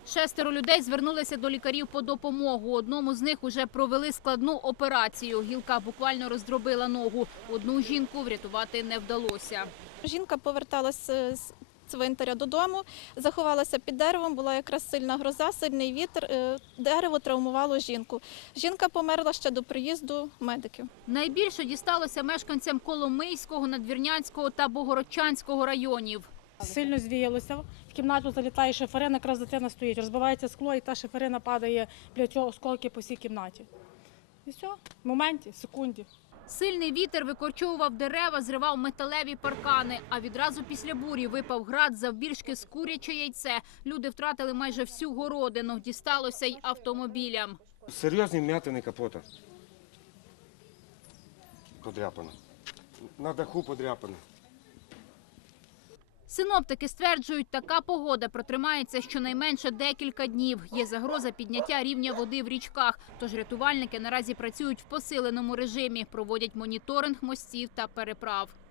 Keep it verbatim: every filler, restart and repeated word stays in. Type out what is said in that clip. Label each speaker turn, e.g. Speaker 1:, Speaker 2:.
Speaker 1: Шестеро людей звернулися до лікарів по допомогу. Одному з них уже провели складну операцію. Гілка буквально роздробила ногу. Одну жінку врятувати не вдалося.
Speaker 2: Жінка поверталася з цвинтаря додому, заховалася під деревом, була якраз сильна гроза, сильний вітер, дерево травмувало жінку. Жінка померла ще до приїзду медиків.
Speaker 1: Найбільше дісталося мешканцям Коломийського, Надвірнянського та Богородчанського районів.
Speaker 3: Сильно звіялося, в кімнату залітає шиферина, якраз дитина стоїть, розбивається скло і та шиферина падає біля цього осколки по всій кімнаті. І все, в моменті, в секунді.
Speaker 1: Сильний вітер викорчовував дерева, зривав металеві паркани. А відразу після бурі випав град завбільшки з куряче яйце. Люди втратили майже всю городину. Дісталося й автомобілям.
Speaker 4: Серйозні вм'ятини капота. Подряпано. На даху подряпано.
Speaker 1: Синоптики стверджують, така погода протримається щонайменше декілька днів. Є загроза підняття рівня води в річках. Тож рятувальники наразі працюють в посиленому режимі, проводять моніторинг мостів та переправ.